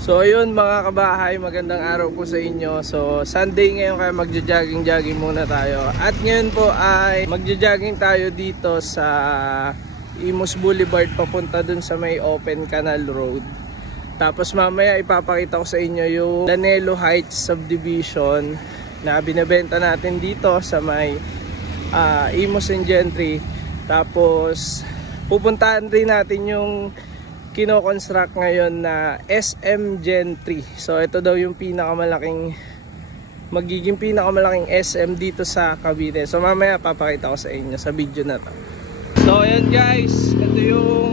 So ayun mga kabahay, magandang araw po sa inyo. So Sunday ngayon kaya magja-jogging muna tayo. At ngayon po ay magja-jogging tayo dito sa Imus Boulevard papunta dun sa may Open Canal Road. Tapos mamaya ipapakita ko sa inyo yung Lanelo Heights Subdivision na binebenta natin dito sa may Imus and Gentry. Tapos pupuntahan rin natin yung kino-construct ngayon na SM Gentry. So ito daw yung magiging pinakamalaking SM dito sa Cavite. So mamaya papakita ko sa inyo sa video na to. So ayan guys, ito yung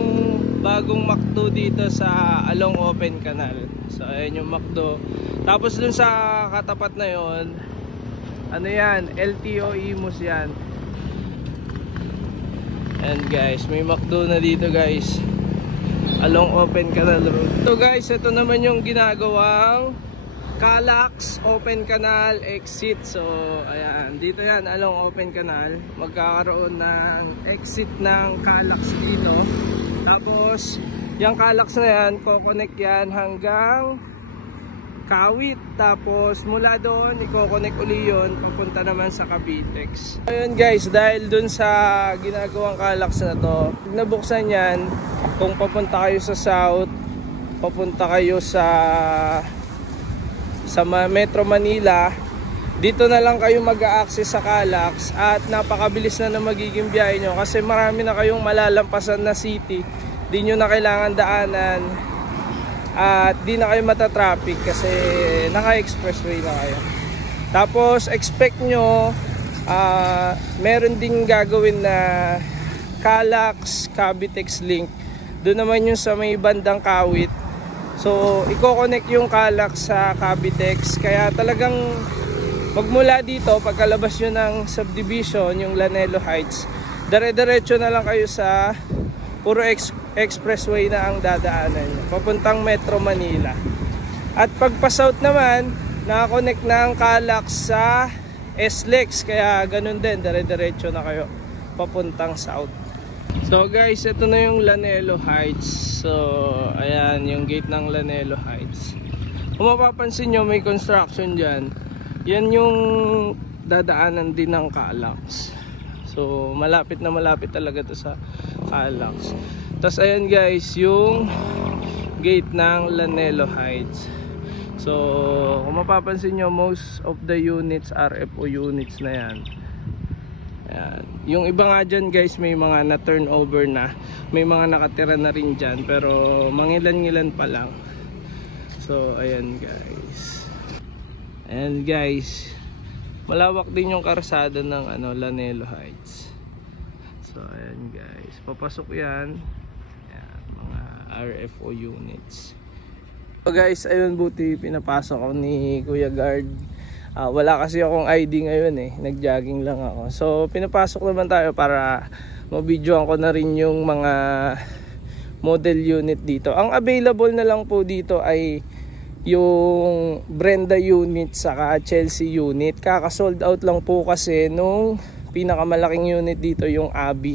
bagong McDo dito sa along Open Canal. So ayan yung McDo. Tapos dun sa katapat na yon, ano yan, LTO Imus yan. And guys, may McDo na dito guys, along Open Canal Road. So guys, ito naman yung ginagawang Calax Open Canal exit. So ayan, dito yan along Open Canal. Magkakaroon ng exit ng Calax dito. Tapos yung Calax na yan, ko-connect yan hanggang Kawit. Tapos mula doon, i-connect uli yun papunta naman sa Cavitex. Ayun guys, dahil dun sa ginagawang Calax na to, nabuksan yan. Kung papunta kayo sa south, papunta kayo sa Metro Manila, dito na lang kayo mag-a-access sa Calax at napakabilis na magiging biyahe nyo kasi marami na kayong malalampasan na city. Di nyo na kailangan daanan at di na kayo matatraffic kasi naka-expressway na kayo. Tapos expect nyo meron ding gagawin na Calax Cavitex link. Doon naman yung sa may bandang Kawit. So i-connect yung Calax sa Cavitex. Kaya talagang magmula dito, pagkalabas nyo ng subdivision, yung Lanelo Heights, dire-diretso na lang kayo sa puro expressway na ang dadaanan nyo, papuntang Metro Manila. At pagpa-south naman, nakakonect na ang Calax sa SLEX. Kaya ganun din, dire-diretso na kayo papuntang south. So guys, ito na yung Lanelo Heights. So ayan yung gate ng Lanelo Heights. Kung mapapansin nyo, may construction dyan. Yan yung dadaanan din ng Calax. So malapit na malapit talaga to sa Calax. Tapos ayan guys, yung gate ng Lanelo Heights. So kung mapapansin nyo, most of the units RFO units na yan. Ayan. Yung iba nga dyan guys, may mga na turnover na, may mga nakatira na rin dyan, pero mangilan-ngilan pa lang. So ayan guys, and guys, malawak din yung karsada ng Lanelo Heights. So ayan guys, papasok yan. Ayan, mga RFO units. So guys, ayun, buti pinapasok ako ni Kuya Guard. Wala kasi akong ID ngayon nag-jogging lang ako. So pinapasok naman tayo para mabidyoan ko na rin yung mga model unit dito. Ang available na lang po dito ay yung Brenda unit saka Chelsea unit. Kaka-sold out lang po kasi nung pinakamalaking unit dito, yung Abi.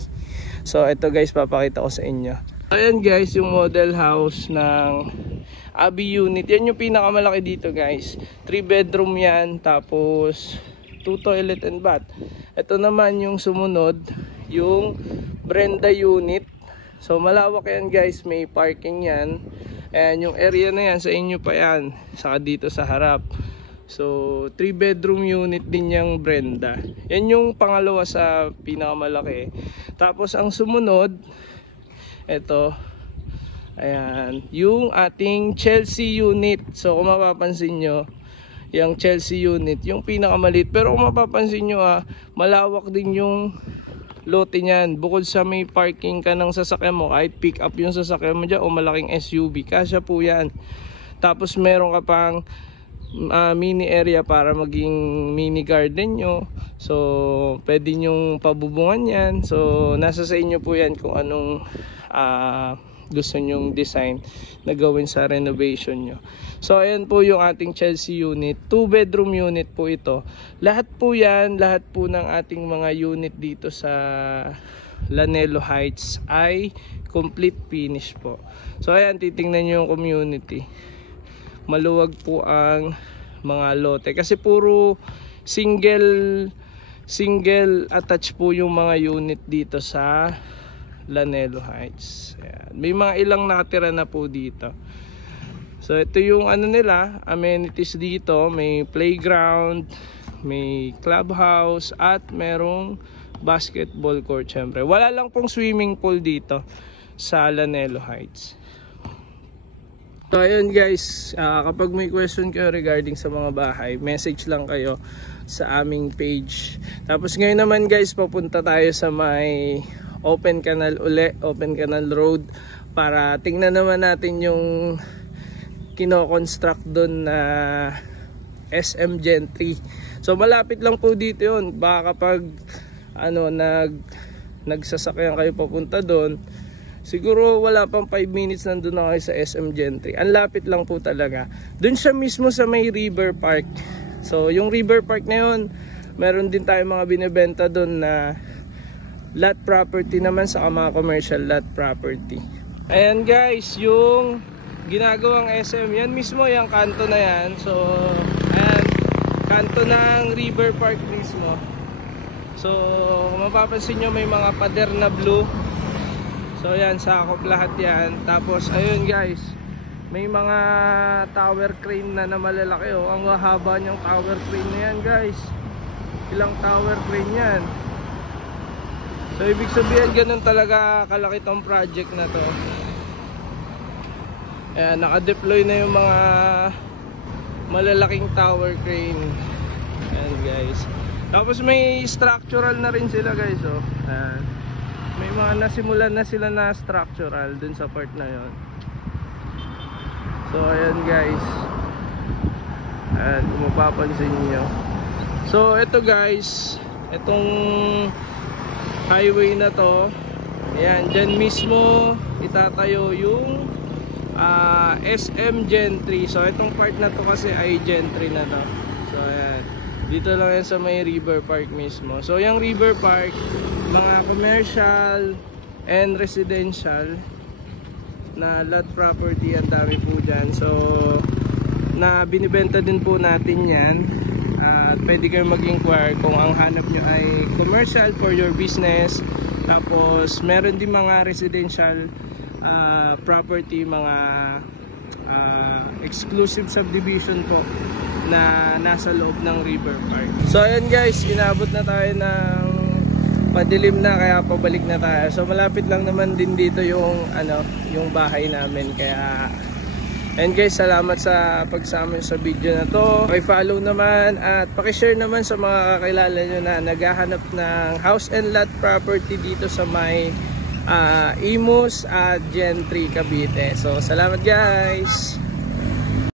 So ito guys, papakita ko sa inyo. Ayan guys, yung model house ng Abi unit. Yan yung pinakamalaki dito guys. 3 bedroom yan. Tapos 2 toilet and bath. Ito naman yung sumunod, yung Brenda unit. So malawak yan guys. May parking yan. Ayan yung area na yan. Sa inyo pa yan. Saka dito sa harap. So 3 bedroom unit din yung Brenda. Yan yung pangalawa sa pinakamalaki. Tapos ang sumunod, ito, ayan, yung ating Chelsea unit. So kung mapapansin nyo, yung Chelsea unit, yung pinakamalit. Pero kung mapapansin nyo, malawak din yung lote nyan. Bukod sa may parking ka ng sasakyan mo, kahit pick up yung sasakyan mo dyan o malaking SUV, kasya po yan. Tapos meron ka pang mini area para maging mini garden nyo. So pwede nyong pabubungan yan. So nasa sa inyo po yan kung anong gusto nyong design na gawin sa renovation nyo. So ayan po yung ating Chelsea unit. 2 bedroom unit po ito. Lahat po yan, lahat po ng ating mga unit dito sa Lanelo Heights ay complete finish po. So ayan, titingnan nyo yung community. maluwag po ang mga lote kasi puro single attach po yung mga unit dito sa Lanelo Heights. Ayan. May mga ilang nakatira na po dito. So ito yung ano nila, amenities dito, may playground, may clubhouse at merong basketball court syempre. Wala lang pong swimming pool dito sa Lanelo Heights. So ayun guys, kapag may question kayo regarding sa mga bahay, message lang kayo sa aming page. Tapos ngayon naman guys, papunta tayo sa may Open Canal uli, Open Canal Road, para tingnan naman natin yung kino-construct doon na SM Gentry. So malapit lang po dito yun. Baka kapag nagsasakyan kayo papunta doon, siguro wala pang 5 minutes nandun na kayo sa SM Gentry. Ang lapit lang po talaga. Doon siya mismo sa may River Park. So yung River Park na yun, meron din tayo mga binibenta doon na lot property naman sa mga commercial lot property. Ayan guys, yung ginagawang SM, yan mismo yung kanto na yan. So ayan, kanto ng River Park mismo. So kung mapapansin nyo, may mga pader na blue. So ayan, sakop lahat yan. Tapos ayun guys, may mga tower crane na malalaki. Oh. Ang haba niyang tower crane na yan guys. Ilang tower crane yan. So ibig sabihin, ganun talaga kalaki tong project na to. Ayan, naka-deploy na yung mga malalaking tower crane. Ayan guys. Tapos may structural na rin sila guys. Oh. Ayan. May mga nasimulan na sila na structural dun sa part na yon. So ayan guys, ayan, kung mapapansin nyo. So ito guys, itong highway na to, ayan, dyan mismo itatayo yung SM Gentry. So itong part na to kasi ay Gentry na to. So ayan, dito lang yan sa may River Park mismo. So yung River Park, mga commercial and residential na lot property, ang dami po dyan. So na binibenta din po natin yan. At pwede kayo mag-inquire kung ang hanap nyo ay commercial for your business. Tapos meron din mga residential property, mga exclusive subdivision po na nasa loob ng River Park. So ayan guys, inabot na tayo ng padilim na, kaya pabalik na tayo. So malapit lang naman din dito yung yung bahay namin. Kaya and guys, salamat sa pagsama sa video na to. Paki-follow naman at paki-share naman sa mga kakilala nyo na naghahanap ng house and lot property dito sa may Imus at Gentry, Cavite. So salamat guys.